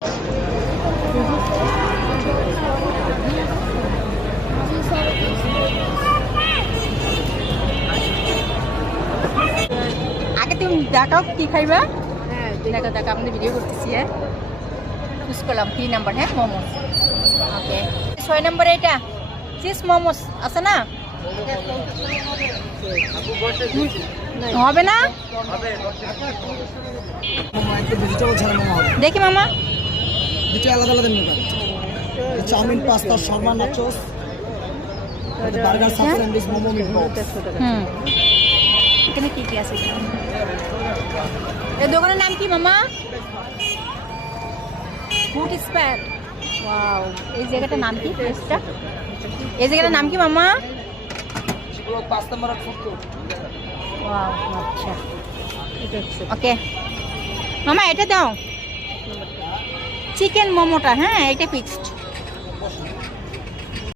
আগে তুমি দেখাও কি খাইবা। হ্যাঁ দেখো দেখো, আমাদের ভিডিও করতেছি। হ্যাঁ চুজ করলাম 3 নাম্বার। হ্যাঁ মোমোস। ওকে 6 নম্বরে এটা চিজ মোমোস আছে না? হবে না? দেখি মামা, দুটো আলাদা আলাদা menu card. Chow mein, pasta, shawarma, nachos, burger, sub sandwich, momo, meat box. এখানে কি কি আছে? এই দোকানের নাম কি মামা? Food spare. ওয়াও, এই জায়গাটার নাম কি? প্লেসটা এই জায়গাটার নাম কি মামা? পাস্তা মারা ফুড কোর্ট। ওয়াও, আচ্ছা ওকে মামা, এটা দাও চিকেন মোমোটা। হ্যাঁ এটা ফিক্সড।